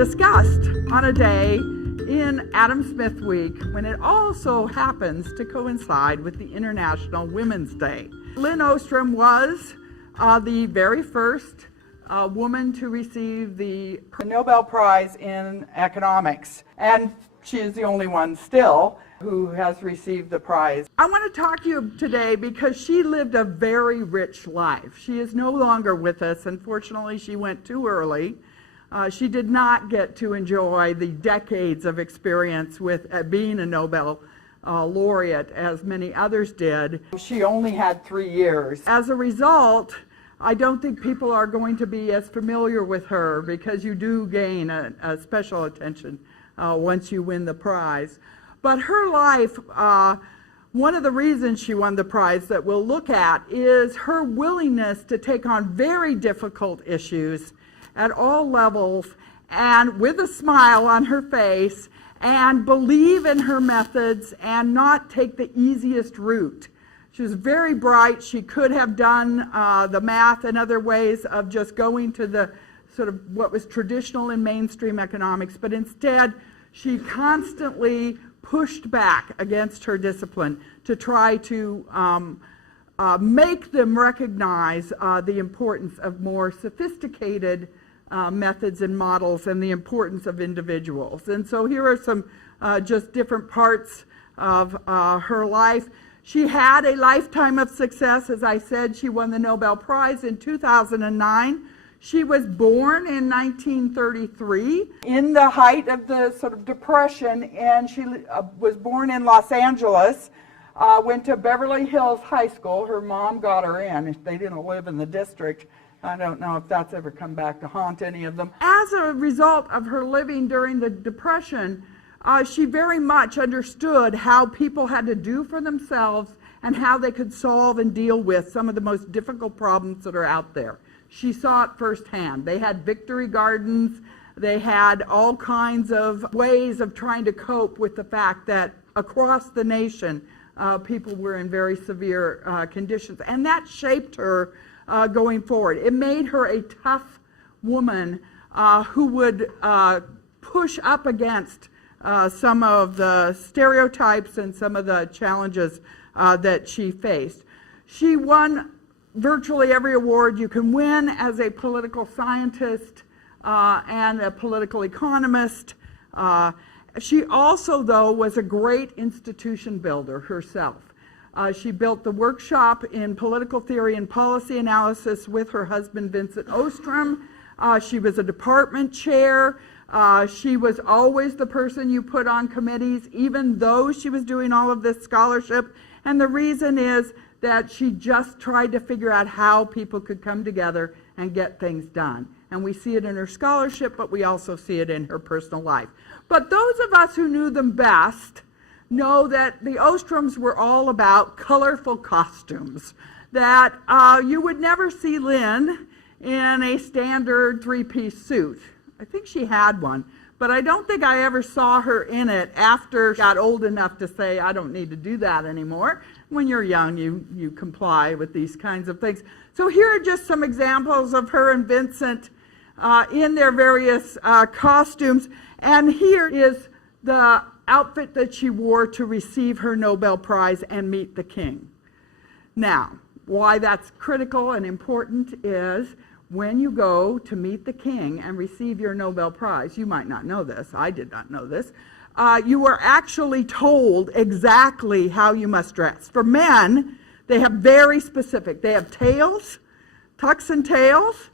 discussed on a day in Adam Smith Week when it also happens to coincide with the International Women's Day. Lynn Ostrom was the very first woman to receive the Nobel Prize in economics, and she is the only one still who has received the prize. I want to talk to you today because she lived a very rich life. She is no longer with us. Unfortunately, she went too early. She did not get to enjoy the decades of experience with being a Nobel laureate as many others did. She only had 3 years. As a result, I don't think people are going to be as familiar with her because you do gain a special attention once you win the prize. But her life, one of the reasons she won the prize that we'll look at is her willingness to take on very difficult issues at all levels and with a smile on her face and believe in her methods and not take the easiest route. She was very bright. She could have done the math and other ways of just going to the sort of what was traditional in mainstream economics, but instead she constantly pushed back against her discipline to try to make them recognize the importance of more sophisticated methods and models and the importance of individuals. And so here are some just different parts of her life. She had a lifetime of success. As I said, she won the Nobel Prize in 2009. She was born in 1933 in the height of the sort of Depression, and she was born in Los Angeles, went to Beverly Hills High School. Her mom got her in. They didn't live in the district. I don't know if that's ever come back to haunt any of them. As a result of her living during the Depression, she very much understood how people had to do for themselves and how they could solve and deal with some of the most difficult problems that are out there. She saw it firsthand. They had victory gardens. They had all kinds of ways of trying to cope with the fact that across the nation, people were in very severe conditions. And that shaped her going forward. It made her a tough woman who would push up against some of the stereotypes and some of the challenges that she faced. She won virtually every award you can win as a political scientist and a political economist. She also, though, was a great institution builder herself. She built the workshop in political theory and policy analysis with her husband, Vincent Ostrom. She was a department chair. She was always the person you put on committees, even though she was doing all of this scholarship. And the reason is that she just tried to figure out how people could come together and get things done. And we see it in her scholarship, but we also see it in her personal life. But those of us who knew them best know that the Ostroms were all about colorful costumes, that you would never see Lynn in a standard three-piece suit. I think she had one, but I don't think I ever saw her in it after she got old enough to say, I don't need to do that anymore. When you're young, you comply with these kinds of things. So here are just some examples of her and Vincent in their various costumes. And here is the outfit that she wore to receive her Nobel Prize and meet the king. Now, why that's critical and important is when you go to meet the king and receive your Nobel Prize, you might not know this, I did not know this, you are actually told exactly how you must dress. For men, they have very specific, they have tails, tucks and tails,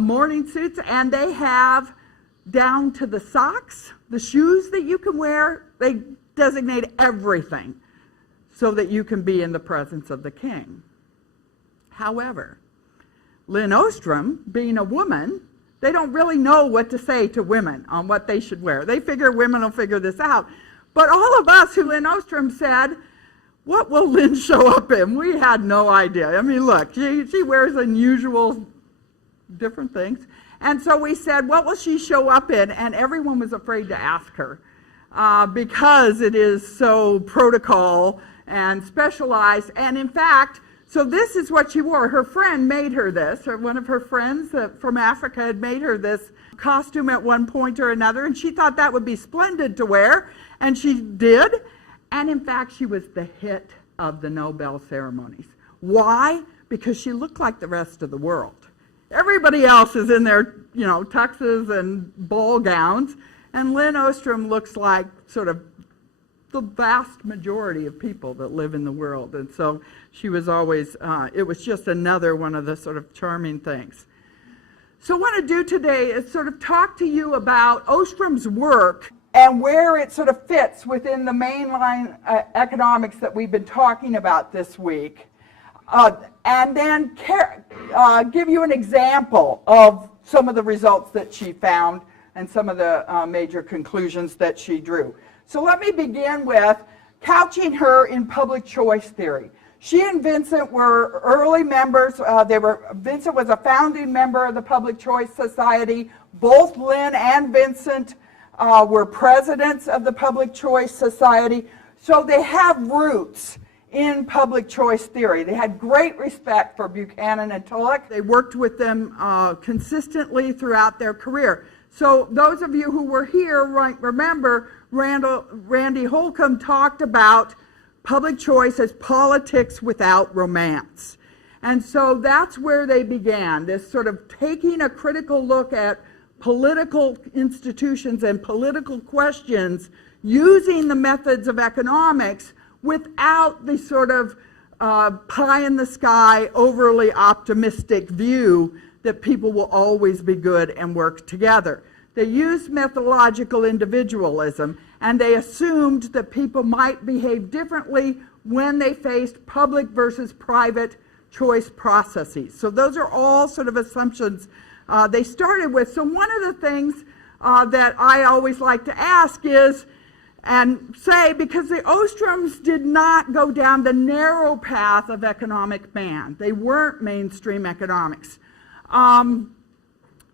morning suits, and they have down to the socks, the shoes that you can wear, they designate everything so that you can be in the presence of the king. However, Lynn Ostrom, being a woman, they don't really know what to say to women on what they should wear. They figure women will figure this out. But all of us who Lynn Ostrom said, what will Lynn show up in? We had no idea. I mean, look, she wears unusual different things. And so we said, what will she show up in? And everyone was afraid to ask her because it is so protocol and specialized. And in fact, So this is what she wore. Her friend made her this, or one of her friends from Africa had made her this costume at one point or another, and she thought that would be splendid to wear, and she did. And in fact, she was the hit of the Nobel ceremonies. Why? Because she looked like the rest of the world. Everybody else is in their, tuxes and ball gowns, and Lynn Ostrom looks like sort of the vast majority of people that live in the world. And so she was always, it was just another one of the sort of charming things. So what I want to do today is sort of talk to you about Ostrom's work and where it sort of fits within the mainline economics that we've been talking about this week. And then give you an example of some of the results that she found and some of the major conclusions that she drew. So let me begin with couching her in public choice theory. She and Vincent were early members. Vincent was a founding member of the Public Choice Society. Both Lynn and Vincent were presidents of the Public Choice Society. So they have roots in public choice theory. They had great respect for Buchanan and Tulloch. They worked with them consistently throughout their career. So those of you who were here remember Randy Holcomb talked about public choice as politics without romance. And so that's where they began, this sort of taking a critical look at political institutions and political questions using the methods of economics without the sort of pie-in-the-sky, overly optimistic view that people will always be good and work together. They used methodological individualism, and they assumed that people might behave differently when they faced public versus private choice processes. So those are all sort of assumptions they started with. So one of the things that I always like to ask is, and say, because the Ostroms did not go down the narrow path of economic man. They weren't mainstream economics.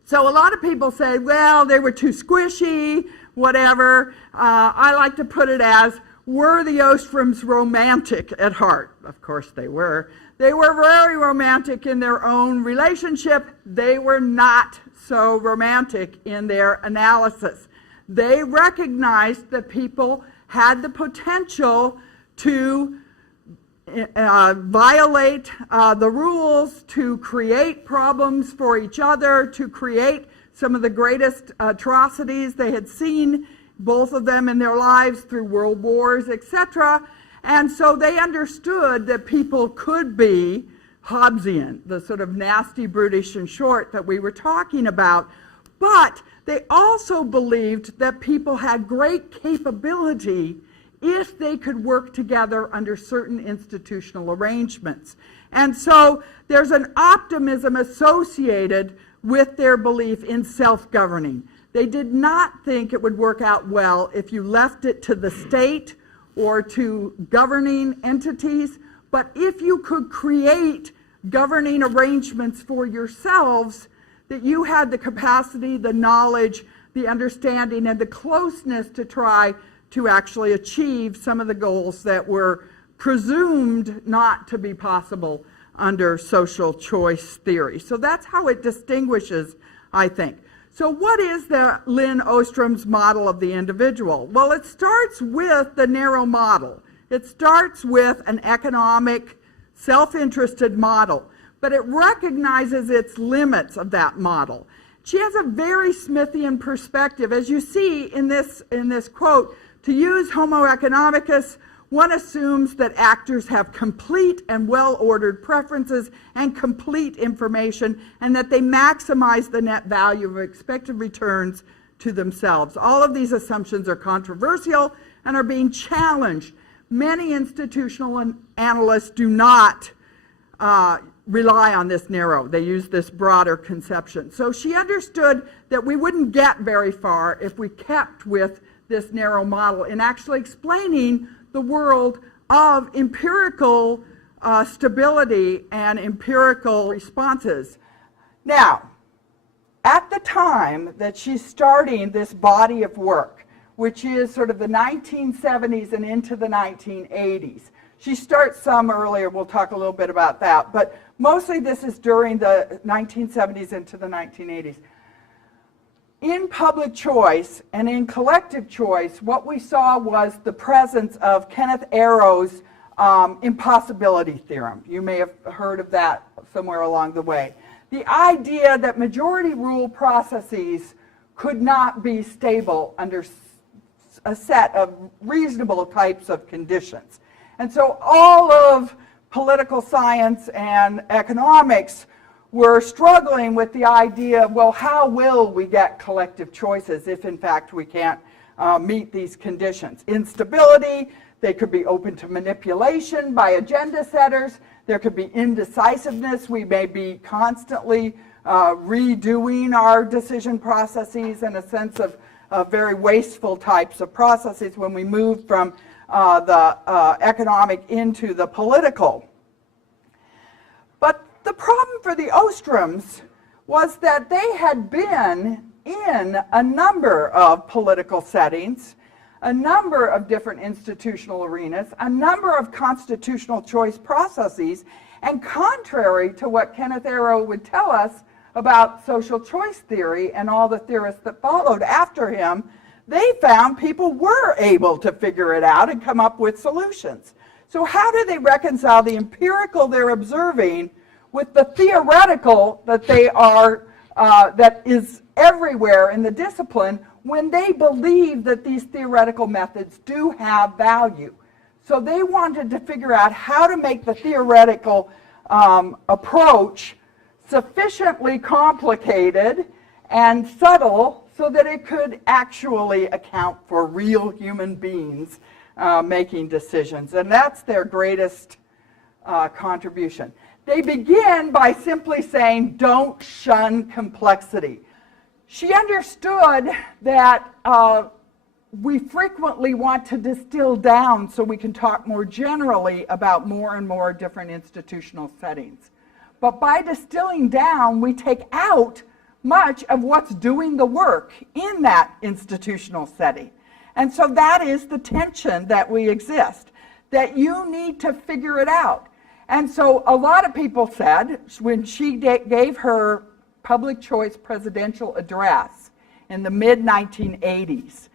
So a lot of people say, well, they were too squishy, whatever. I like to put it as, were the Ostroms romantic at heart? Of course they were. They were very romantic in their own relationship. They were not so romantic in their analysis. They recognized that people had the potential to violate the rules, to create problems for each other, to create some of the greatest atrocities they had seen, both of them in their lives through world wars, etc. And so they understood that people could be Hobbesian, the sort of nasty, brutish, and short that we were talking about. But they also believed that people had great capability if they could work together under certain institutional arrangements. And so there's an optimism associated with their belief in self-governing. They did not think it would work out well if you left it to the state or to governing entities, but if you could create governing arrangements for yourselves, that you had the capacity, the knowledge, the understanding, and the closeness to try to actually achieve some of the goals that were presumed not to be possible under social choice theory. So that's how it distinguishes, I think. So what is the Lynn Ostrom's model of the individual? Well, it starts with the narrow model. It starts with an economic, self-interested model, but it recognizes its limits of that model. She has a very Smithian perspective. As you see in this quote, to use Homo economicus, one assumes that actors have complete and well-ordered preferences and complete information, and that they maximize the net value of expected returns to themselves. All of these assumptions are controversial and are being challenged. Many institutional analysts do not rely on this narrow. They use this broader conception. So she understood that we wouldn't get very far if we kept with this narrow model in actually explaining the world of empirical stability and empirical responses. Now, at the time that she's starting this body of work, which is sort of the 1970s and into the 1980s, She starts some earlier. We'll talk a little bit about that. But mostly this is during the 1970s into the 1980s. In public choice and in collective choice, what we saw was the presence of Kenneth Arrow's impossibility theorem. You may have heard of that somewhere along the way. The idea that majority rule processes could not be stable under a set of reasonable types of conditions. And so all of political science and economics were struggling with the idea of, well, how will we get collective choices if in fact we can't meet these conditions? Instability, they could be open to manipulation by agenda setters. There could be indecisiveness. We may be constantly redoing our decision processes in a sense of very wasteful types of processes when we move from the economic into the political. But the problem for the Ostroms was that they had been in a number of political settings, a number of different institutional arenas, a number of constitutional choice processes, and contrary to what Kenneth Arrow would tell us about social choice theory and all the theorists that followed after him, they found people were able to figure it out and come up with solutions. So how do they reconcile the empirical they're observing with the theoretical that they are, that is everywhere in the discipline, when they believe that these theoretical methods do have value? So they wanted to figure out how to make the theoretical approach sufficiently complicated and subtle so that it could actually account for real human beings making decisions. And that's their greatest contribution. They begin by simply saying, don't shun complexity. She understood that we frequently want to distill down so we can talk more generally about more and more different institutional settings. But by distilling down, we take out much of what's doing the work in that institutional setting. And so that is the tension that we exist, that you need to figure it out. And so a lot of people said, when she gave her public choice presidential address in the mid-1980s,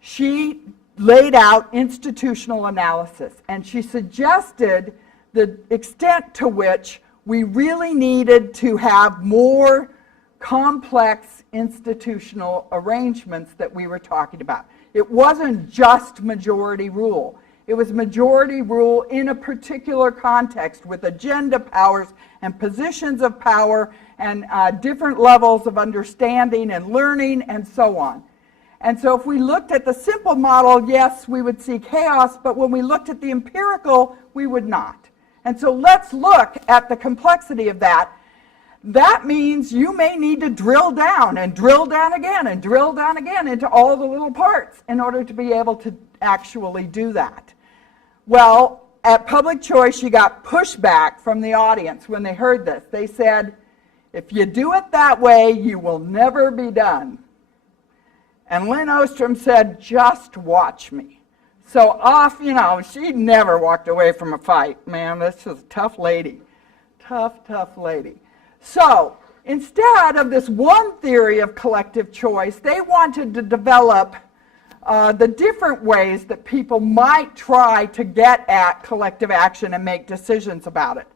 she laid out institutional analysis, and she suggested the extent to which we really needed to have more complex institutional arrangements that we were talking about. It wasn't just majority rule. It was majority rule in a particular context with agenda powers and positions of power and different levels of understanding and learning and so on. And so if we looked at the simple model, yes, we would see chaos, but when we looked at the empirical, we would not. And so let's look at the complexity of that. That means you may need to drill down and drill down again and drill down again into all the little parts in order to be able to actually do that. Well, at public choice, you got pushback from the audience when they heard this. They said, if you do it that way, you will never be done. And Lynn Ostrom said, just watch me. So off, she never walked away from a fight. Man, this is a tough lady. Tough, tough lady. So instead of this one theory of collective choice, they wanted to develop the different ways that people might try to get at collective action and make decisions about it.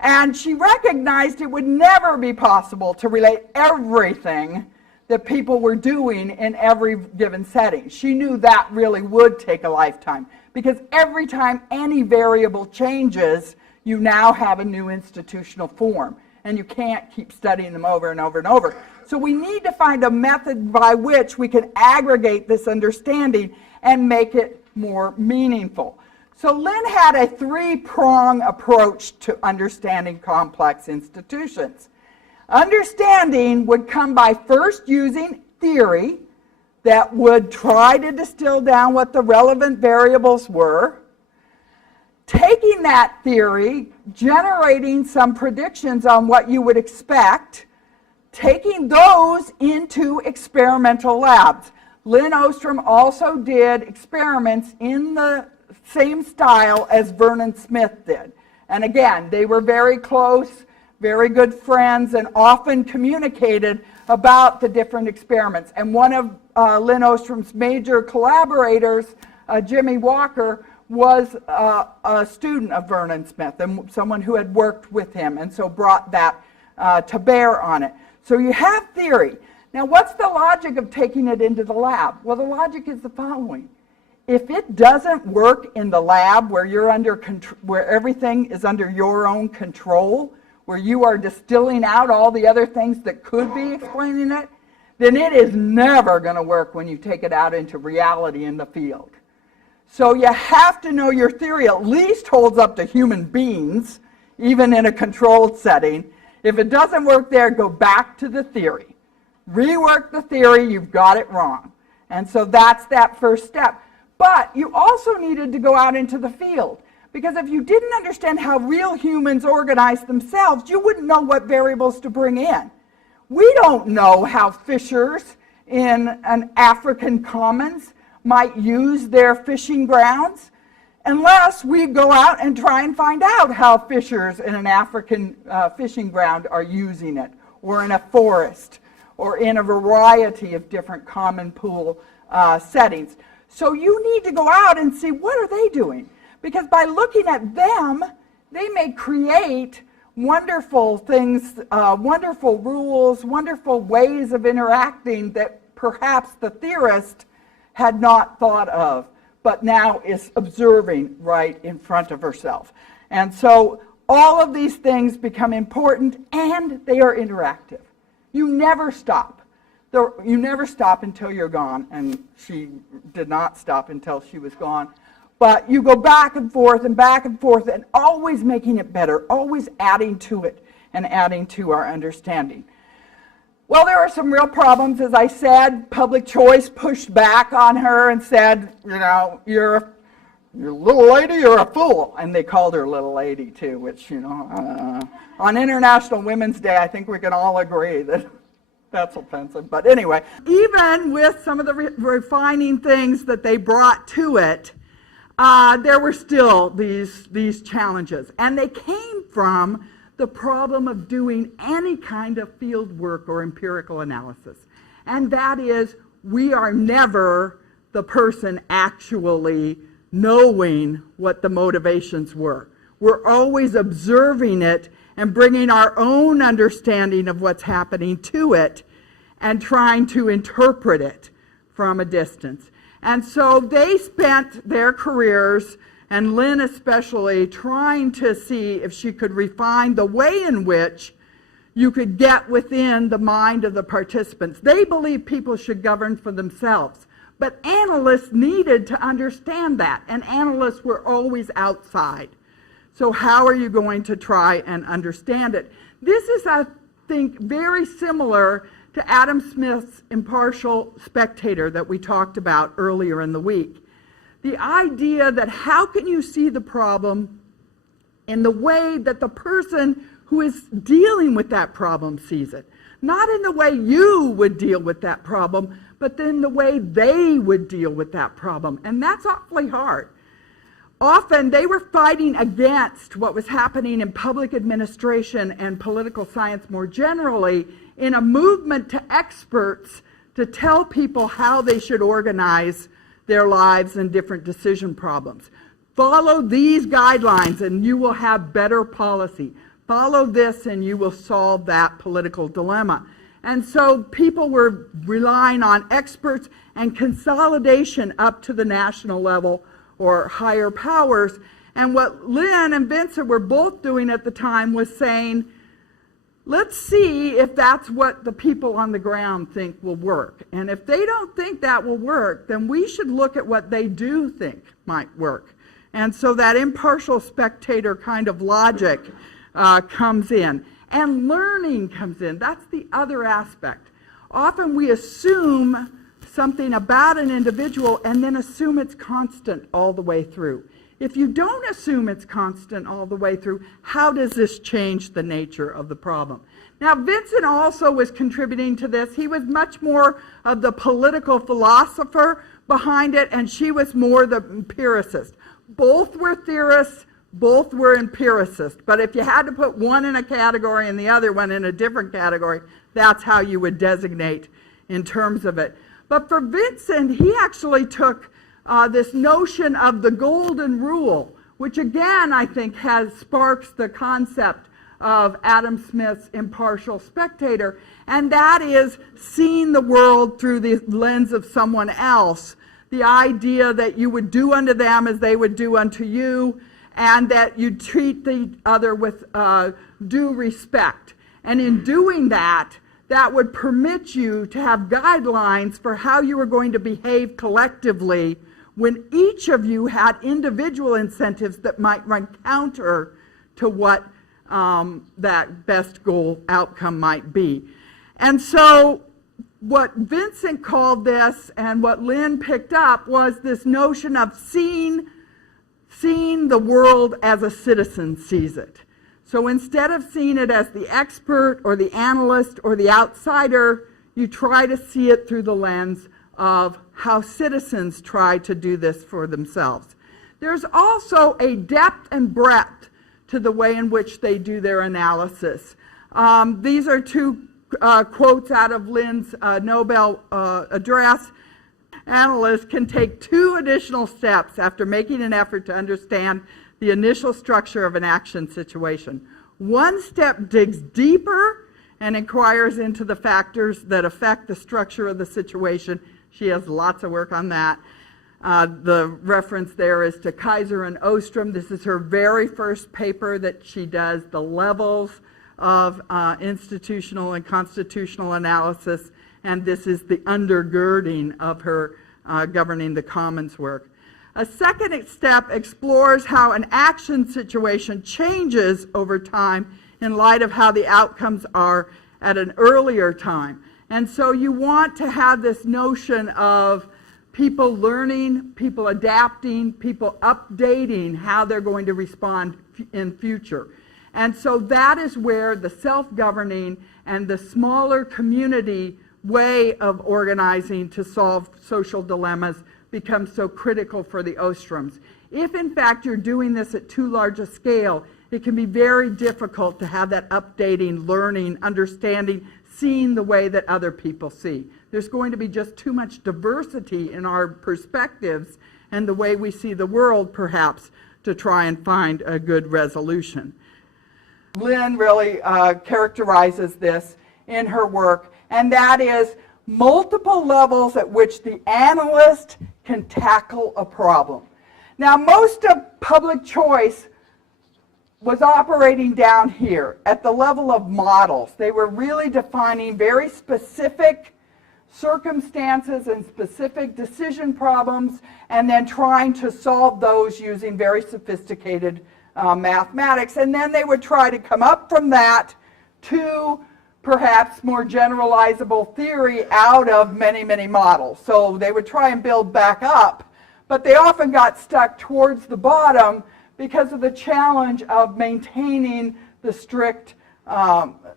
And she recognized it would never be possible to relate everything that people were doing in every given setting. She knew that really would take a lifetime, because every time any variable changes, you now have a new institutional form, and you can't keep studying them over and over and over. So we need to find a method by which we can aggregate this understanding and make it more meaningful. So Lynn had a three-prong approach to understanding complex institutions. Understanding would come by first using theory that would try to distill down what the relevant variables were, taking that theory, generating some predictions on what you would expect, taking those into experimental labs. Lynn Ostrom also did experiments in the same style as Vernon Smith did. And again, they were very close, very good friends, and often communicated about the different experiments. And one of Lynn Ostrom's major collaborators, Jimmy Walker, was a student of Vernon Smith and someone who had worked with him, and so brought that to bear on it. So you have theory. Now, what's the logic of taking it into the lab? Well, the logic is the following. If it doesn't work in the lab where you're under where everything is under your own control, where you are distilling out all the other things that could be explaining it, then it is never going to work when you take it out into reality in the field. So you have to know your theory at least holds up to human beings, even in a controlled setting. If it doesn't work there, go back to the theory. Rework the theory, you've got it wrong. And so that's that first step. But you also needed to go out into the field, because if you didn't understand how real humans organize themselves, you wouldn't know what variables to bring in. We don't know how fishers in an African commons might use their fishing grounds unless we go out and try and find out how fishers in an African fishing ground are using it, or in a forest, or in a variety of different common pool settings. So you need to go out and see, what are they doing? Because by looking at them, they may create wonderful things, wonderful rules, wonderful ways of interacting that perhaps the theorist had not thought of, but now is observing right in front of herself. And so all of these things become important, and they are interactive. You never stop. You never stop until you're gone, and she did not stop until she was gone. But you go back and forth and always making it better, always adding to it and adding to our understanding. Well, there are some real problems, as I said. Public choice pushed back on her and said, you know, you're a little lady, you're a fool. And they called her little lady, too, which, you know, on International Women's Day, I think we can all agree that that's offensive. But anyway, even with some of the refining things that they brought to it, there were still these challenges. And they came from the problem of doing any kind of field work or empirical analysis. And that is, we are never the person actually knowing what the motivations were. We're always observing it and bringing our own understanding of what's happening to it and trying to interpret it from a distance. And so they spent their careers, and Lynn especially, trying to see if she could refine the way in which you could get within the mind of the participants. They believed people should govern for themselves, but analysts needed to understand that, and analysts were always outside. So how are you going to try and understand it? This is, I think, very similar to Adam Smith's impartial spectator that we talked about earlier in the week. The idea that how can you see the problem in the way that the person who is dealing with that problem sees it. Not in the way you would deal with that problem, but in the way they would deal with that problem. And that's awfully hard. Often they were fighting against what was happening in public administration and political science more generally, in a movement to experts to tell people how they should organize their lives and different decision problems. Follow these guidelines and you will have better policy. Follow this and you will solve that political dilemma. And so people were relying on experts and consolidation up to the national level or higher powers. And what Lynn and Vincent were both doing at the time was saying, let's see if that's what the people on the ground think will work. And if they don't think that will work, then we should look at what they do think might work. And so that impartial spectator kind of logic comes in. And learning comes in. That's the other aspect. Often we assume something about an individual and then assume it's constant all the way through. If you don't assume it's constant all the way through, how does this change the nature of the problem? Now, Vincent also was contributing to this. He was much more of the political philosopher behind it, and she was more the empiricist. Both were theorists, both were empiricists. But if you had to put one in a category and the other one in a different category, that's how you would designate in terms of it. But for Vincent, he actually took this notion of the golden rule, which again I think sparks the concept of Adam Smith's impartial spectator, and that is seeing the world through the lens of someone else. The idea that you would do unto them as they would do unto you, and that you treat the other with due respect. And in doing that, that would permit you to have guidelines for how you were going to behave collectively when each of you had individual incentives that might run counter to what that best goal outcome might be. And so what Vincent called this and what Lynn picked up was this notion of seeing the world as a citizen sees it. So instead of seeing it as the expert or the analyst or the outsider, you try to see it through the lens of how citizens try to do this for themselves. There's also a depth and breadth to the way in which they do their analysis. These are two quotes out of Lynn's Nobel address. Analysts can take two additional steps after making an effort to understand the initial structure of an action situation. One step digs deeper and inquires into the factors that affect the structure of the situation. She has lots of work on that. The reference there is to Kaiser and Ostrom. This is her very first paper that she does, the levels of institutional and constitutional analysis, and this is the undergirding of her governing the commons work. A second step explores how an action situation changes over time in light of how the outcomes are at an earlier time. And so you want to have this notion of people learning, people adapting, people updating how they're going to respond in future. And so that is where the self-governing and the smaller community way of organizing to solve social dilemmas becomes so critical for the Ostroms. If in fact you're doing this at too large a scale, it can be very difficult to have that updating, learning, understanding, seeing the way that other people see. There's going to be just too much diversity in our perspectives and the way we see the world, perhaps, to try and find a good resolution. Lynn really characterizes this in her work, and that is multiple levels at which the analyst can tackle a problem. Now, most of public choice was operating down here at the level of models. They were really defining very specific circumstances and specific decision problems and then trying to solve those using very sophisticated mathematics. And then they would try to come up from that to perhaps more generalizable theory out of many, many models. So they would try and build back up, but they often got stuck towards the bottom because of the challenge of maintaining the strict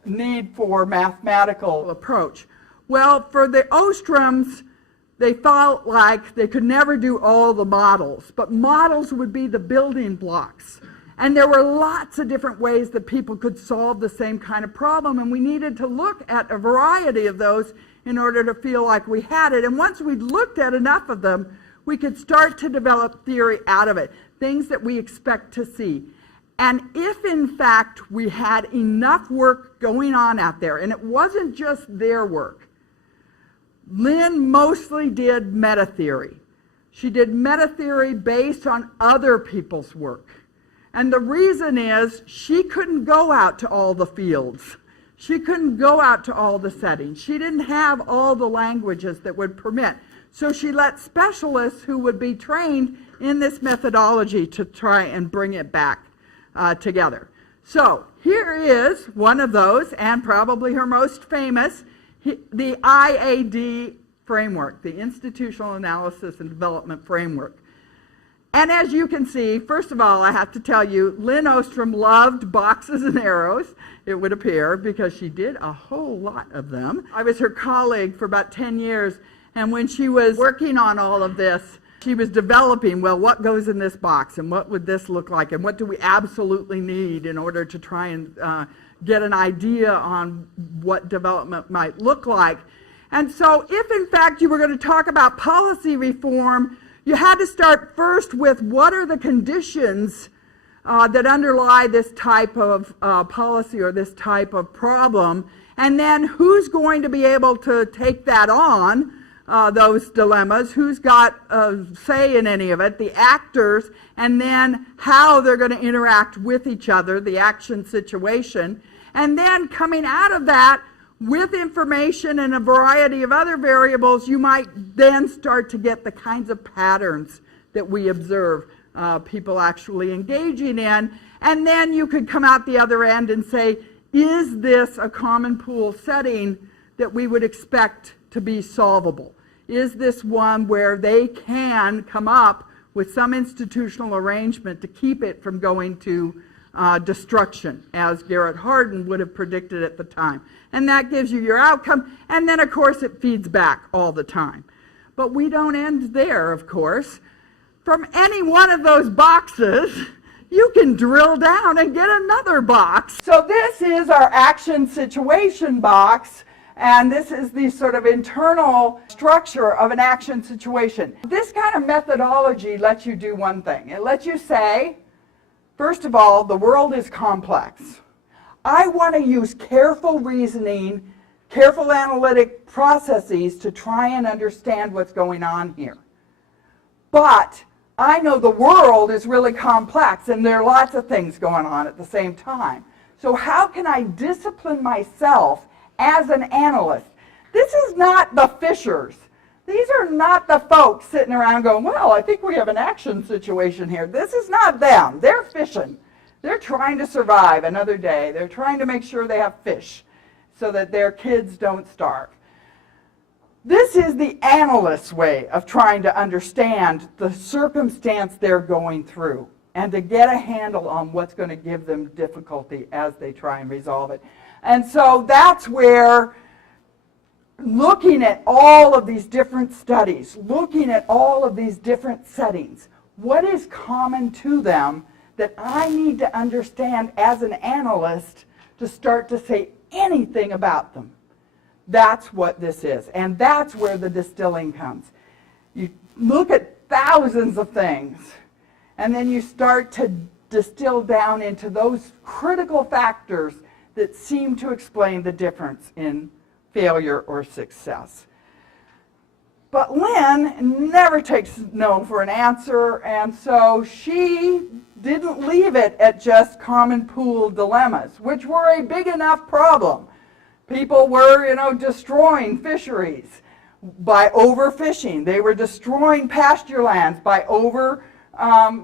need for mathematical approach. Well, for the Ostroms, they felt like they could never do all the models, but models would be the building blocks. And there were lots of different ways that people could solve the same kind of problem, and we needed to look at a variety of those in order to feel like we had it. And once we'd looked at enough of them, we could start to develop theory out of it, things that we expect to see. And if, in fact, we had enough work going on out there, and it wasn't just their work, Lynn mostly did meta-theory. She did meta-theory based on other people's work. And the reason is she couldn't go out to all the fields. She couldn't go out to all the settings. She didn't have all the languages that would permit. So she let specialists who would be trained in this methodology to try and bring it back together. So here is one of those, and probably her most famous, the IAD framework, the Institutional Analysis and Development Framework. And as you can see, first of all, I have to tell you, Lynn Ostrom loved boxes and arrows, it would appear, because she did a whole lot of them. I was her colleague for about 10 years, and when she was working on all of this, she was developing, well, what goes in this box, and what would this look like, and what do we absolutely need in order to try and get an idea on what development might look like. And so if, in fact, you were going to talk about policy reform, you had to start first with what are the conditions that underlie this type of policy or this type of problem, and then who's going to be able to take that on, those dilemmas, who's got a say in any of it, the actors, and then how they're going to interact with each other, the action situation. And then coming out of that, with information and a variety of other variables, you might then start to get the kinds of patterns that we observe people actually engaging in. And then you could come out the other end and say, is this a common pool setting that we would expect to be solvable? Is this one where they can come up with some institutional arrangement to keep it from going to destruction, as Garrett Hardin would have predicted at the time? And that gives you your outcome, and then of course it feeds back all the time. But we don't end there, of course. From any one of those boxes, you can drill down and get another box. So this is our action situation box, and this is the sort of internal structure of an action situation. This kind of methodology lets you do one thing. It lets you say, first of all, the world is complex. I want to use careful reasoning, careful analytic processes to try and understand what's going on here. But I know the world is really complex and there are lots of things going on at the same time. So how can I discipline myself as an analyst? This is not the fishers. These are not the folks sitting around going, well, I think we have an action situation here. This is not them. They're fishing. They're trying to survive another day. They're trying to make sure they have fish so that their kids don't starve. This is the analyst's way of trying to understand the circumstance they're going through and to get a handle on what's going to give them difficulty as they try and resolve it. And so that's where looking at all of these different studies, looking at all of these different settings, what is common to them that I need to understand as an analyst to start to say anything about them? That's what this is, and that's where the distilling comes. You look at thousands of things, and then you start to distill down into those critical factors that seem to explain the difference in failure or success. But Lynn never takes no for an answer, and so she didn't leave it at just common pool dilemmas, which were a big enough problem. People were, destroying fisheries by overfishing. They were destroying pasture lands by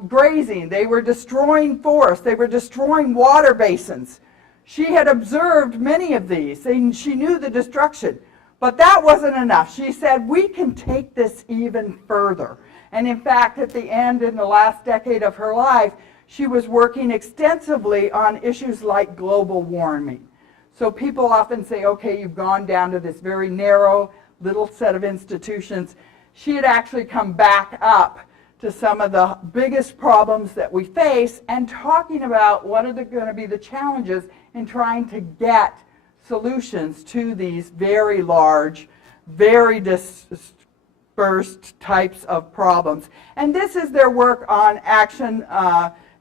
grazing. They were destroying forests. They were destroying water basins. She had observed many of these, and she knew the destruction. But that wasn't enough. She said, we can take this even further. And in fact, at the end, in the last decade of her life, she was working extensively on issues like global warming. So people often say, okay, you've gone down to this very narrow little set of institutions. She had actually come back up to some of the biggest problems that we face and talking about what are going to be the challenges in trying to get solutions to these very large, very dispersed types of problems. And this is their work on action,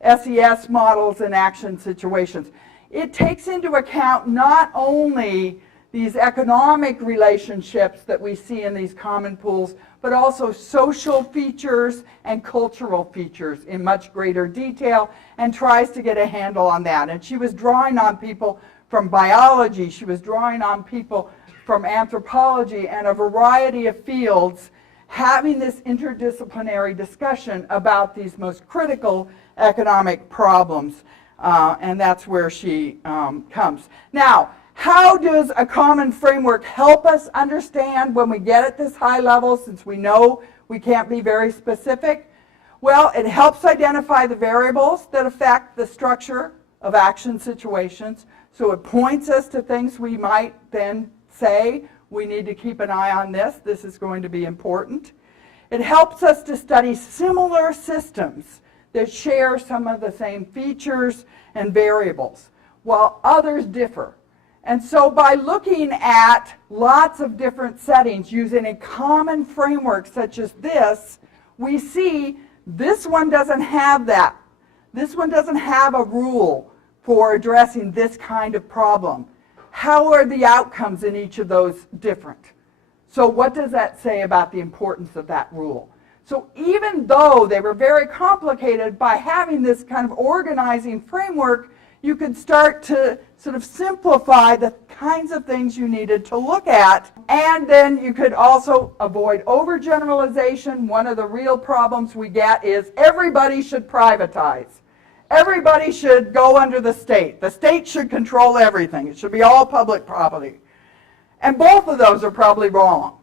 SES models and action situations. It takes into account not only these economic relationships that we see in these common pools, but also social features and cultural features in much greater detail, and tries to get a handle on that. And she was drawing on people from biology, she was drawing on people from anthropology and a variety of fields, having this interdisciplinary discussion about these most critical economic problems. And that's where she comes. Now, how does a common framework help us understand when we get at this high level, since we know we can't be very specific? Well, it helps identify the variables that affect the structure of action situations. So it points us to things we might then say, we need to keep an eye on this. This is going to be important. It helps us to study similar systems that share some of the same features and variables, while others differ. And so by looking at lots of different settings using a common framework such as this, we see this one doesn't have that. This one doesn't have a rule for addressing this kind of problem. How are the outcomes in each of those different? So what does that say about the importance of that rule? So even though they were very complicated, by having this kind of organizing framework, you could start to sort of simplify the kinds of things you needed to look at. And then you could also avoid overgeneralization. One of the real problems we get is everybody should privatize. Everybody should go under the state. The state should control everything. It should be all public property. And both of those are probably wrong.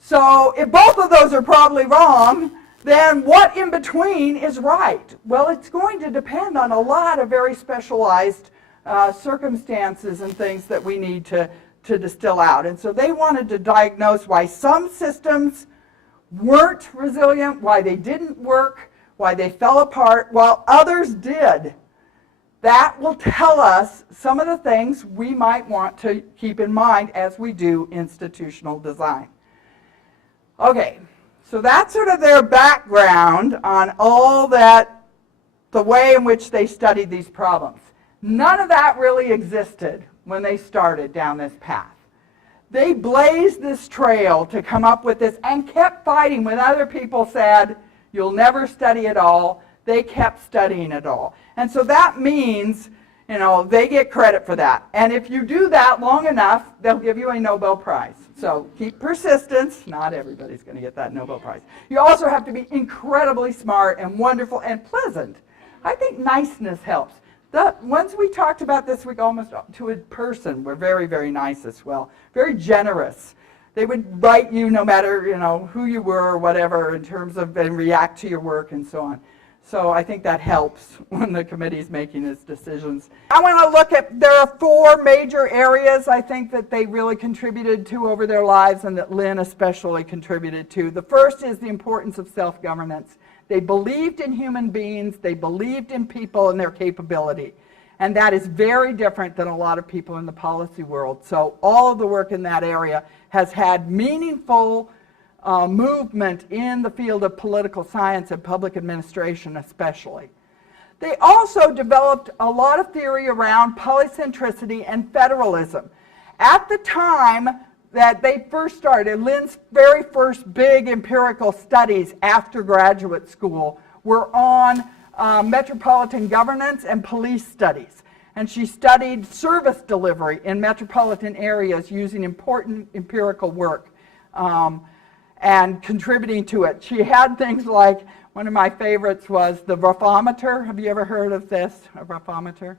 So if both of those are probably wrong, then what in between is right? Well, it's going to depend on a lot of very specialized circumstances and things that we need to distill out. And so they wanted to diagnose why some systems weren't resilient, why they didn't work, why they fell apart, while others did. That will tell us some of the things we might want to keep in mind as we do institutional design. Okay, so that's sort of their background on all that, the way in which they studied these problems. None of that really existed when they started down this path. They blazed this trail to come up with this and kept fighting when other people said, you'll never study it all. They kept studying it all. And so that means, you know, they get credit for that. And if you do that long enough, they'll give you a Nobel Prize. So keep persistence. Not everybody's going to get that Nobel Prize. You also have to be incredibly smart and wonderful and pleasant. I think niceness helps. The ones we talked about this week almost to a person were very, very nice as well. Very generous. They would write you no matter, you know, who you were or whatever in terms of and react to your work and so on. So I think that helps when the committee's making its decisions. I want to look at, there are 4 major areas I think that they really contributed to over their lives and that Lynn especially contributed to. The first is the importance of self-governance. They believed in human beings, they believed in people and their capability. And that is very different than a lot of people in the policy world. So all of the work in that area has had meaningful movement in the field of political science and public administration especially. They also developed a lot of theory around polycentricity and federalism. At the time that they first started, Lynn's very first big empirical studies after graduate school were on metropolitan governance and police studies. And she studied service delivery in metropolitan areas using important empirical work. And contributing to it. She had things like, one of my favorites was the roughometer. Have you ever heard of this, a roughometer?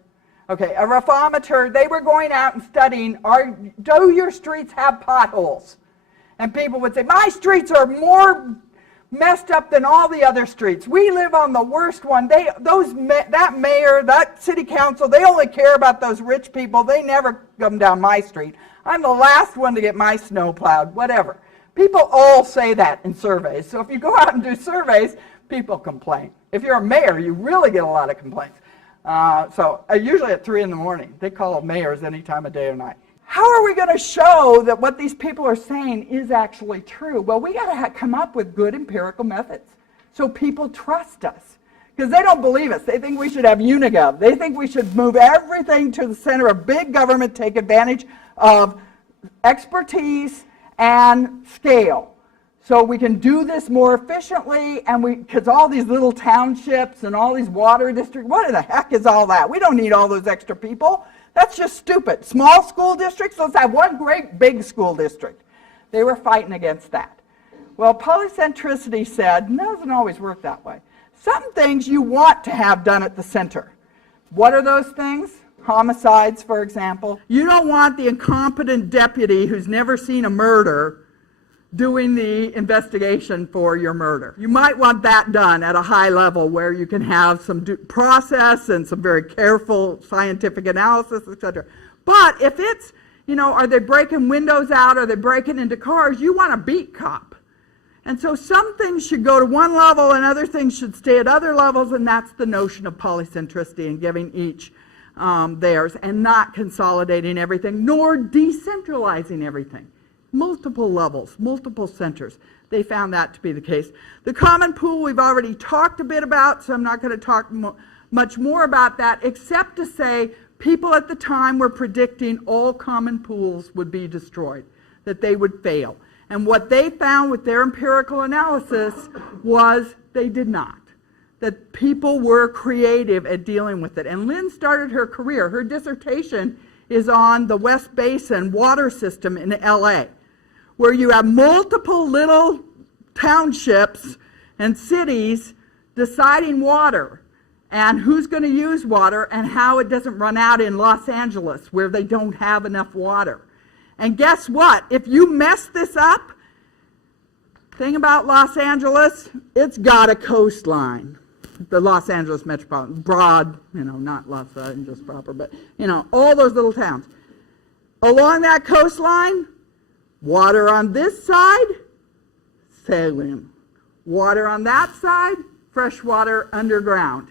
Okay, a roughometer, they were going out and studying, do your streets have potholes? And people would say, my streets are more messed up than all the other streets. We live on the worst one. That mayor, that city council, they only care about those rich people. They never come down my street. I'm the last one to get my snow plowed, whatever. People all say that in surveys. So if you go out and do surveys, people complain. If you're a mayor, you really get a lot of complaints. Usually at 3 in the morning. They call mayors any time of day or night. How are we going to show that what these people are saying is actually true? Well, we got to come up with good empirical methods so people trust us. Because they don't believe us. They think we should have unigov. They think we should move everything to the center of big government, take advantage of expertise and scale. So we can do this more efficiently, and because all these little townships and all these water districts, what the heck is all that? We don't need all those extra people. That's just stupid. Small school districts, let's have one great big school district. They were fighting against that. Well, polycentricity said, no, it doesn't always work that way. Some things you want to have done at the center. What are those things? Homicides, for example. You don't want the incompetent deputy who's never seen a murder doing the investigation for your murder. You might want that done at a high level where you can have some process and some very careful scientific analysis, etc. But if it's, are they breaking windows out? Are they breaking into cars? You want a beat cop. And so some things should go to one level and other things should stay at other levels, and that's the notion of polycentricity and giving each theirs and not consolidating everything, nor decentralizing everything. Multiple levels, multiple centers. They found that to be the case. The common pool we've already talked a bit about, so I'm not going to talk much more about that, except to say people at the time were predicting all common pools would be destroyed, that they would fail. And what they found with their empirical analysis was they did not. That people were creative at dealing with it. And Lynn started her career. Her dissertation is on the West Basin water system in LA, where you have multiple little townships and cities deciding water and who's going to use water and how it doesn't run out in Los Angeles, where they don't have enough water. And guess what? If you mess this up, thing about Los Angeles, it's got a coastline. The Los Angeles metropolitan, broad, not Los Angeles proper, but, all those little towns. Along that coastline, water on this side, saline. Water on that side, fresh water underground.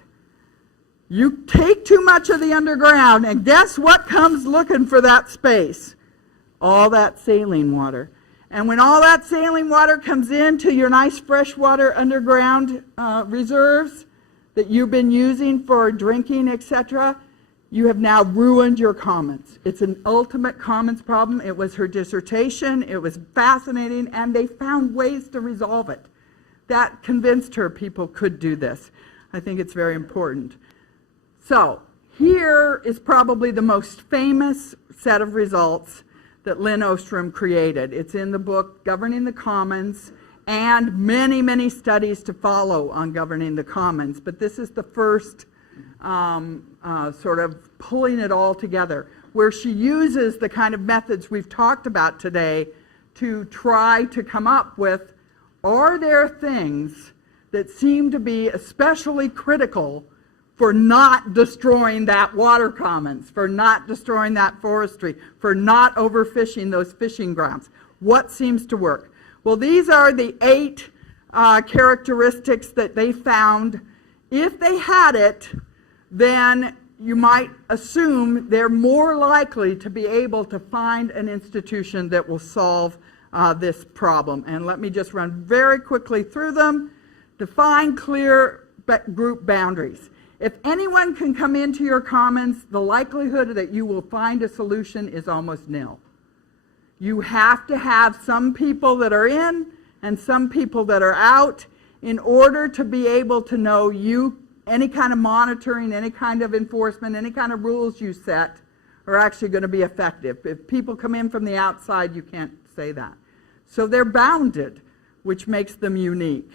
You take too much of the underground, and guess what comes looking for that space? All that saline water. And when all that saline water comes into your nice freshwater underground reserves that you've been using for drinking, etc., you have now ruined your commons. It's an ultimate commons problem. It was her dissertation. It was fascinating, and they found ways to resolve it. That convinced her people could do this. I think it's very important. So here is probably the most famous set of results that Lynn Ostrom created. It's in the book Governing the Commons, and many, many studies to follow on governing the commons. But this is the first sort of pulling it all together, where she uses the kind of methods we've talked about today to try to come up with, are there things that seem to be especially critical for not destroying that water commons, for not destroying that forestry, for not overfishing those fishing grounds? What seems to work? Well, these are the 8 characteristics that they found. If they had it, then you might assume they're more likely to be able to find an institution that will solve this problem. And let me just run very quickly through them. Define clear group boundaries. If anyone can come into your commons, the likelihood that you will find a solution is almost nil. You have to have some people that are in and some people that are out in order to be able to know any kind of monitoring, any kind of enforcement, any kind of rules you set are actually going to be effective. If people come in from the outside, you can't say that. So they're bounded, which makes them unique.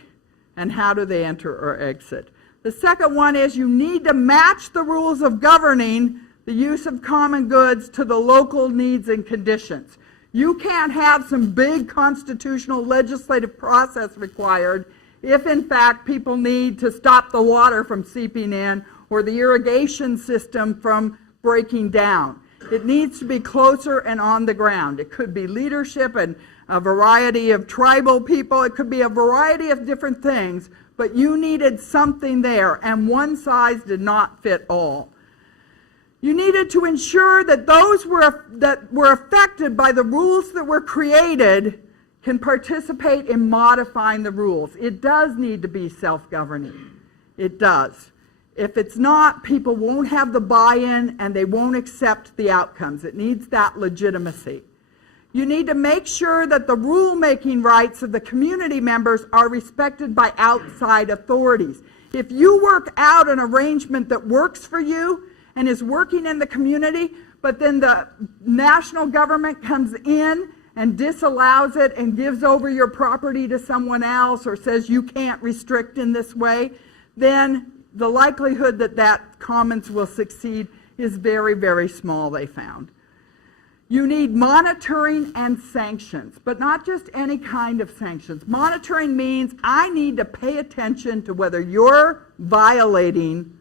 And how do they enter or exit? The second one is you need to match the rules of governing the use of common goods to the local needs and conditions. You can't have some big constitutional legislative process required if, in fact, people need to stop the water from seeping in or the irrigation system from breaking down. It needs to be closer and on the ground. It could be leadership and a variety of tribal people. It could be a variety of different things, but you needed something there, and one size did not fit all. You needed to ensure that those that were affected by the rules that were created can participate in modifying the rules. It does need to be self-governing. It does. If it's not, people won't have the buy-in and they won't accept the outcomes. It needs that legitimacy. You need to make sure that the rule-making rights of the community members are respected by outside authorities. If you work out an arrangement that works for you and is working in the community, but then the national government comes in and disallows it and gives over your property to someone else or says you can't restrict in this way, then the likelihood that that commons will succeed is very, very small, they found. You need monitoring and sanctions, but not just any kind of sanctions. Monitoring means I need to pay attention to whether you're violating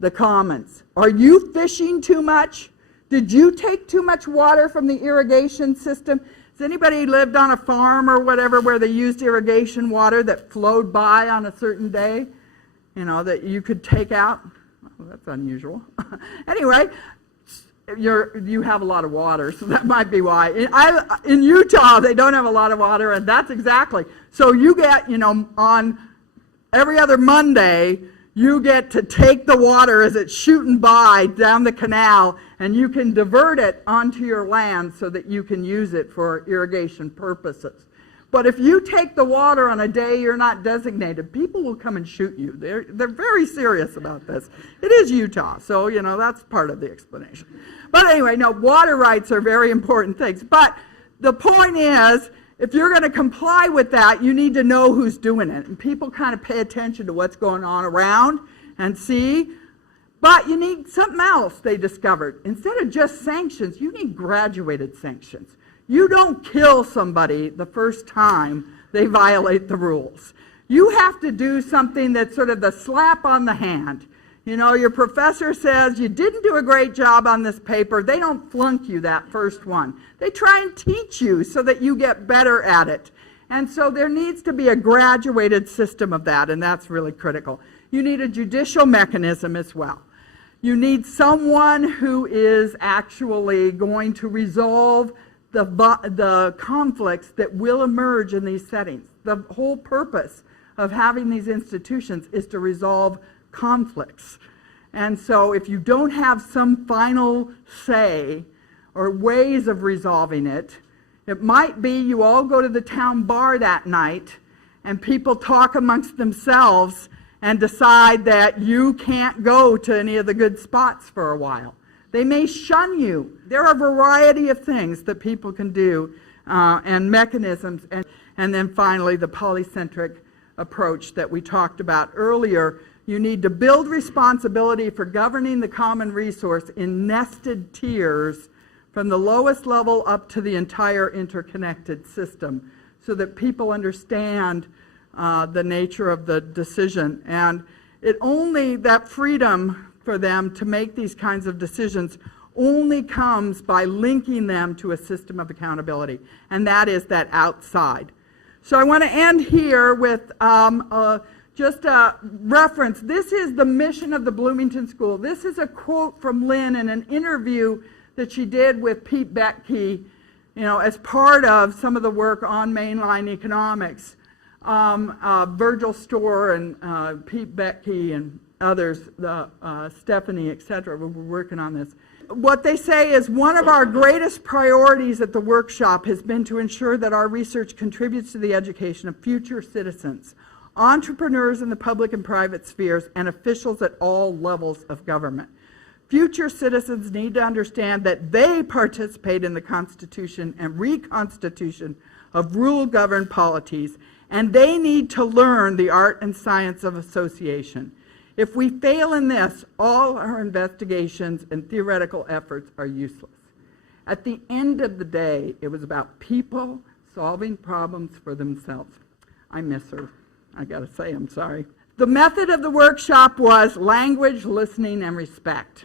the commons. Are you fishing too much? Did you take too much water from the irrigation system? Has anybody lived on a farm or whatever where they used irrigation water that flowed by on a certain day, that you could take out? Well, that's unusual. Anyway, you have a lot of water, so that might be why. In Utah, they don't have a lot of water, and that's exactly. So you get, on every other Monday, you get to take the water as it's shooting by down the canal, and you can divert it onto your land so that you can use it for irrigation purposes. But if you take the water on a day you're not designated, people will come and shoot you. They're very serious about this. It is Utah, so that's part of the explanation. But anyway, no, water rights are very important things. But the point is, if you're going to comply with that, you need to know who's doing it. And people kind of pay attention to what's going on around and see. But you need something else they discovered. Instead of just sanctions, you need graduated sanctions. You don't kill somebody the first time they violate the rules. You have to do something that's sort of the slap on the hand. Your professor says you didn't do a great job on this paper. They don't flunk you that first one. They try and teach you so that you get better at it. And so there needs to be a graduated system of that, and that's really critical. You need a judicial mechanism as well. You need someone who is actually going to resolve the conflicts that will emerge in these settings. The whole purpose of having these institutions is to resolve conflicts. And so if you don't have some final say or ways of resolving it, it might be you all go to the town bar that night and people talk amongst themselves and decide that you can't go to any of the good spots for a while. They may shun you. There are a variety of things that people can do and mechanisms. And then finally, the polycentric approach that we talked about earlier. You need to build responsibility for governing the common resource in nested tiers from the lowest level up to the entire interconnected system so that people understand the nature of the decision. And that freedom for them to make these kinds of decisions only comes by linking them to a system of accountability, and that is that outside. So I want to end here with just a reference. This is the mission of the Bloomington School. This is a quote from Lynn in an interview that she did with Pete Boettke, as part of some of the work on mainline economics. Virgil Storr and Pete Boettke and others, Stephanie, etc., were working on this. What they say is one of our greatest priorities at the workshop has been to ensure that our research contributes to the education of future citizens, entrepreneurs in the public and private spheres, and officials at all levels of government. Future citizens need to understand that they participate in the constitution and reconstitution of rule-governed polities, and they need to learn the art and science of association. If we fail in this, all our investigations and theoretical efforts are useless. At the end of the day, it was about people solving problems for themselves. I miss her. I gotta say, I'm sorry. The method of the workshop was language, listening, and respect.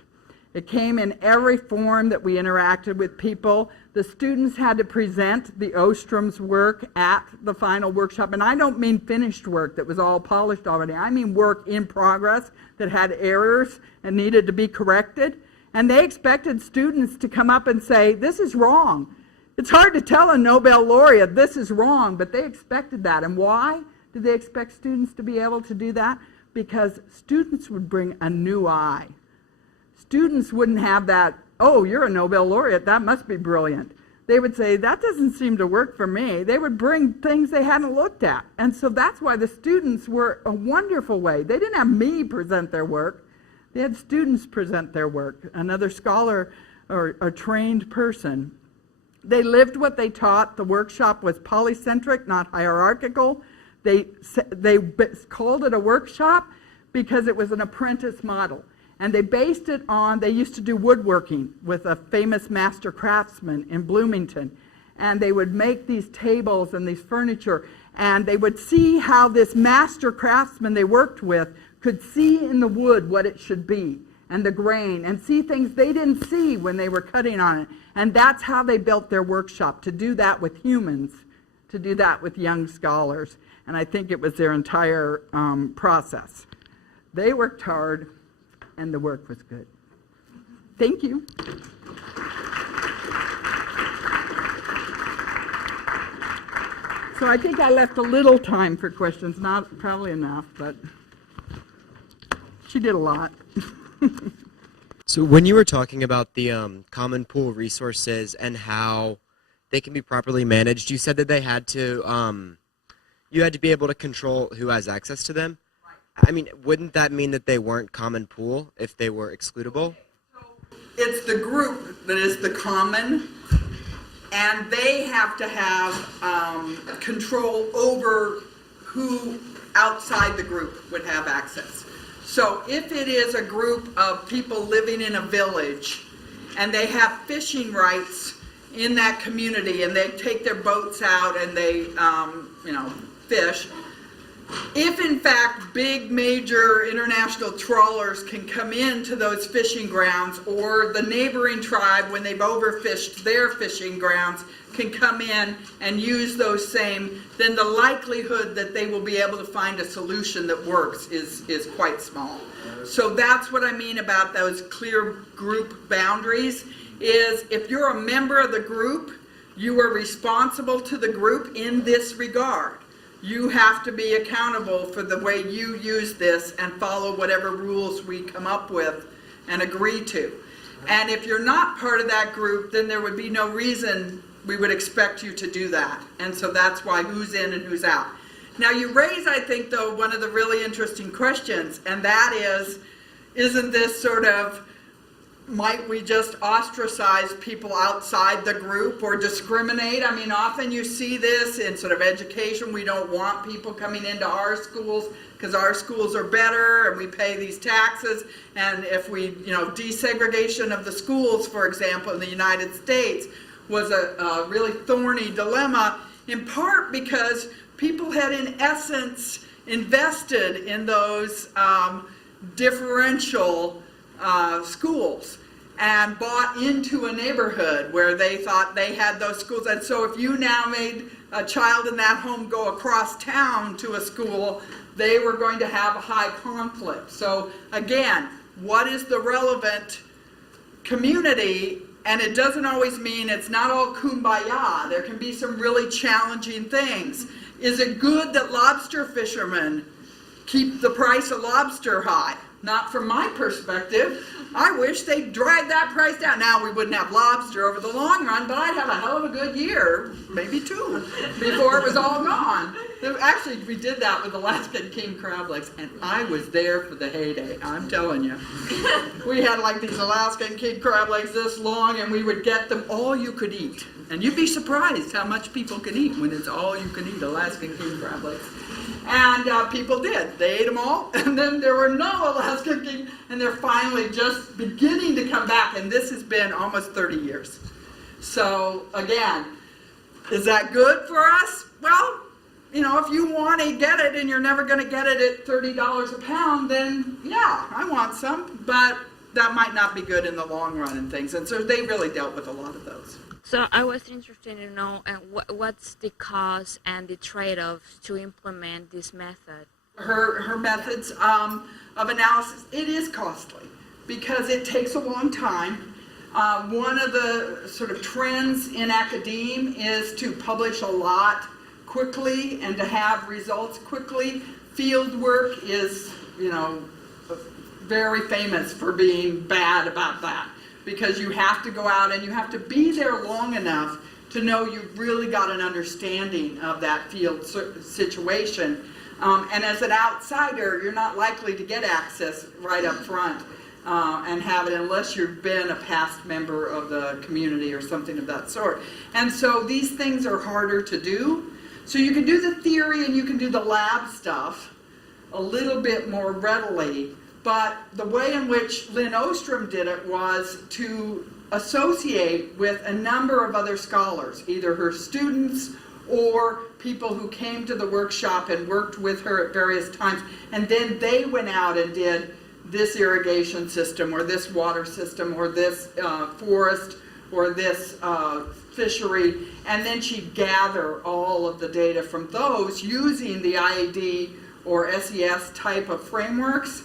It came in every form that we interacted with people. The students had to present the Ostrom's work at the final workshop. And I don't mean finished work that was all polished already. I mean work in progress that had errors and needed to be corrected. And they expected students to come up and say, this is wrong. It's hard to tell a Nobel laureate this is wrong, but they expected that. And why did they expect students to be able to do that? Because students would bring a new eye. Students wouldn't have that, oh, you're a Nobel laureate, that must be brilliant. They would say, that doesn't seem to work for me. They would bring things they hadn't looked at. And so that's why the students were a wonderful way. They didn't have me present their work. They had students present their work, another scholar or a trained person. They lived what they taught. The workshop was polycentric, not hierarchical. They called it a workshop because it was an apprentice model. And they based it on, they used to do woodworking with a famous master craftsman in Bloomington. And they would make these tables and these furniture. And they would see how this master craftsman they worked with could see in the wood what it should be. and the grain and see things they didn't see when they were cutting on it. And that's how they built their workshop, to do that with humans, to do that with young scholars. And I think it was their entire process. They worked hard, and the work was good. Thank you. So I think I left a little time for questions, not probably enough, but she did a lot. So when you were talking about the common pool resources and how they can be properly managed, you said that they had to, you had to be able to control who has access to them. I mean, wouldn't that mean that they weren't common pool if they were excludable? It's the group that is the common, and they have to have control over who outside the group would have access. So if it is a group of people living in a village and they have fishing rights in that community and they take their boats out and they fish, if in fact big major international trawlers can come into those fishing grounds, or the neighboring tribe, when they've overfished their fishing grounds, can come in and use those same, then the likelihood that they will be able to find a solution that works is quite small. So that's what I mean about those clear group boundaries, is if you're a member of the group, you are responsible to the group in this regard. You have to be accountable for the way you use this and follow whatever rules we come up with and agree to. And if you're not part of that group, then there would be no reason we would expect you to do that. And so that's why who's in and who's out. Now you raise, I think, though, one of the really interesting questions, and that is, isn't this sort of, might we just ostracize people outside the group or discriminate? I mean, often you see this in sort of education. We don't want people coming into our schools because our schools are better and we pay these taxes. And if we, desegregation of the schools, for example, in the United States was a really thorny dilemma, in part because people had, in essence, invested in those differential schools and bought into a neighborhood where they thought they had those schools. And so if you now made a child in that home go across town to a school, they were going to have a high conflict. So again, what is the relevant community? And it doesn't always mean it's not all kumbaya. There can be some really challenging things. Is it good that lobster fishermen keep the price of lobster high? Not from my perspective. I wish they'd drag that price down. Now, we wouldn't have lobster over the long run, but I'd have a hell of a good year, maybe two, before it was all gone. Actually, we did that with Alaskan king crab legs, and I was there for the heyday, I'm telling you. We had like these Alaskan king crab legs this long, and we would get them all you could eat. And you'd be surprised how much people can eat when it's all you can eat Alaskan king crab legs. And people did. They ate them all, and then there were no Alaskan king, and they're finally just beginning to come back, and this has been almost 30 years. So, again, is that good for us? Well, if you want to get it and you're never going to get it at $30 a pound, then yeah, I want some, but that might not be good in the long run and things. And so they really dealt with a lot of those. So I was interested to know what's the cost and the trade-offs to implement this method. Her methods of analysis, it is costly because it takes a long time. One of the sort of trends in academia is to publish a lot quickly and to have results quickly. Field work is, very famous for being bad about that, because you have to go out and you have to be there long enough to know you've really got an understanding of that field situation. And as an outsider, you're not likely to get access right up front and have it unless you've been a past member of the community or something of that sort. And so these things are harder to do. So you can do the theory and you can do the lab stuff a little bit more readily. But the way in which Lynn Ostrom did it was to associate with a number of other scholars, either her students or people who came to the workshop and worked with her at various times. And then they went out and did this irrigation system or this water system or this forest or this fishery, and then she'd gather all of the data from those using the IAD or SES type of frameworks.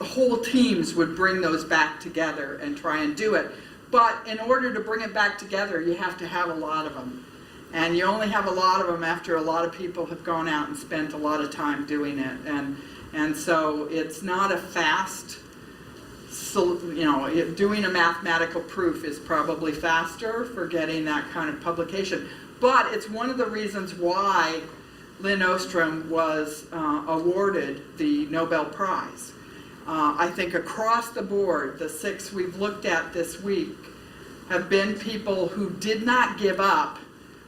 Whole teams would bring those back together and try and do it. But in order to bring it back together, you have to have a lot of them. And you only have a lot of them after a lot of people have gone out and spent a lot of time doing it. And so it's not a fast, doing a mathematical proof is probably faster for getting that kind of publication. But it's one of the reasons why Lynn Ostrom was awarded the Nobel Prize. I think across the board, the 6 we've looked at this week have been people who did not give up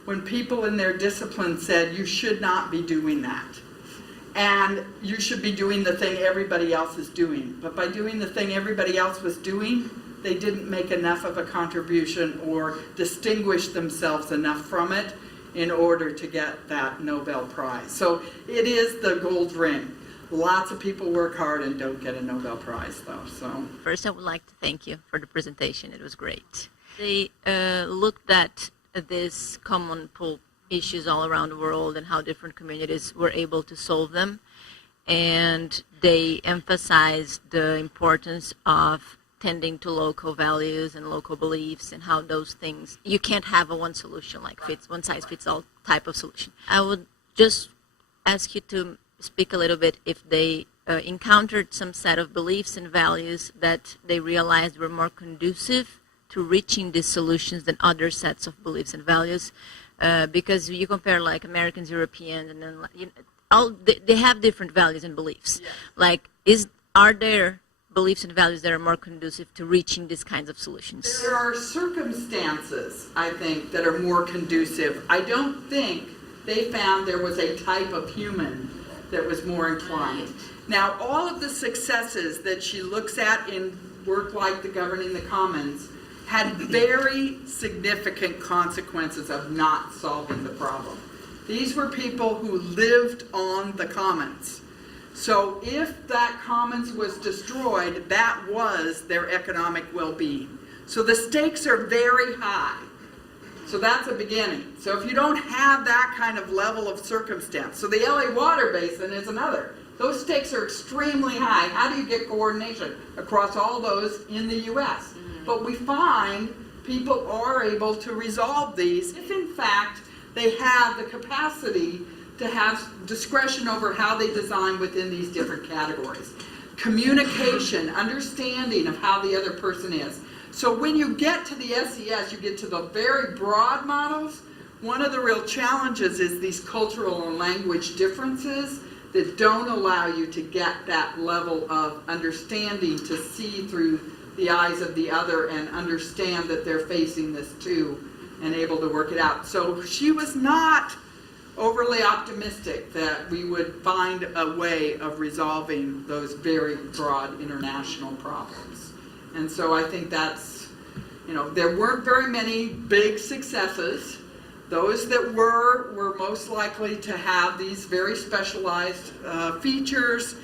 when people in their discipline said, you should not be doing that. And you should be doing the thing everybody else is doing. But by doing the thing everybody else was doing, they didn't make enough of a contribution or distinguish themselves enough from it in order to get that Nobel Prize. So it is the gold ring. Lots of people work hard and don't get a Nobel Prize, though. So first, I would like to thank you for the presentation. It was great. They looked at these common pool issues all around the world and how different communities were able to solve them. And they emphasized the importance of tending to local values and local beliefs and how those things, you can't have a one solution, like one size fits all type of solution. I would just ask you to speak a little bit if they encountered some set of beliefs and values that they realized were more conducive to reaching these solutions than other sets of beliefs and values, because you compare like Americans, Europeans, and then they have different values and beliefs. Yeah. Like, are there beliefs and values that are more conducive to reaching these kinds of solutions? There are circumstances, I think, that are more conducive. I don't think they found there was a type of human that was more inclined. Now, all of the successes that she looks at in work like the Governing the Commons had very significant consequences of not solving the problem. These were people who lived on the commons. So if that commons was destroyed, that was their economic well-being. So the stakes are very high. So that's a beginning. So if you don't have that kind of level of circumstance, so the LA water basin is another. Those stakes are extremely high. How do you get coordination across all those in the U.S.? Mm-hmm. But we find people are able to resolve these if, in fact, they have the capacity to have discretion over how they design within these different categories. Communication, understanding of how the other person is. So when you get to the SES, you get to the very broad models. One of the real challenges is these cultural and language differences that don't allow you to get that level of understanding to see through the eyes of the other and understand that they're facing this too and able to work it out. So she was not overly optimistic that we would find a way of resolving those very broad international problems. And so I think that's, there weren't very many big successes. Those that were most likely to have these very specialized features.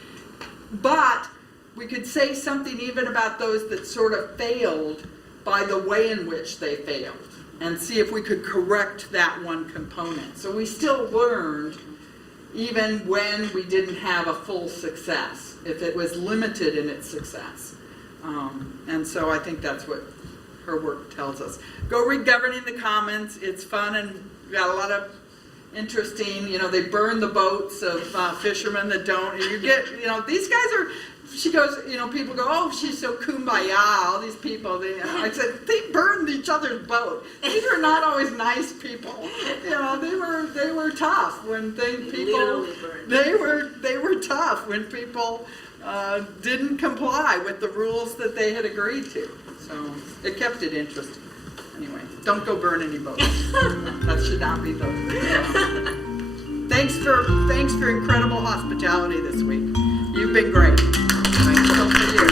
But we could say something even about those that sort of failed by the way in which they failed and see if we could correct that one component. So we still learned even when we didn't have a full success, if it was limited in its success. And so I think that's what her work tells us. Go read Governing the Commons. It's fun and got a lot of interesting, they burn the boats of fishermen that don't. And you get, these guys are, she goes, people go, oh, she's so kumbaya, all these people. I said, they burned each other's boat. These are not always nice people. They were tough when they were tough when people didn't comply with the rules that they had agreed to. So it kept it interesting. Anyway, don't go burn any boats. That should not be done. Thanks for incredible hospitality this week. You've been great. Thanks for you.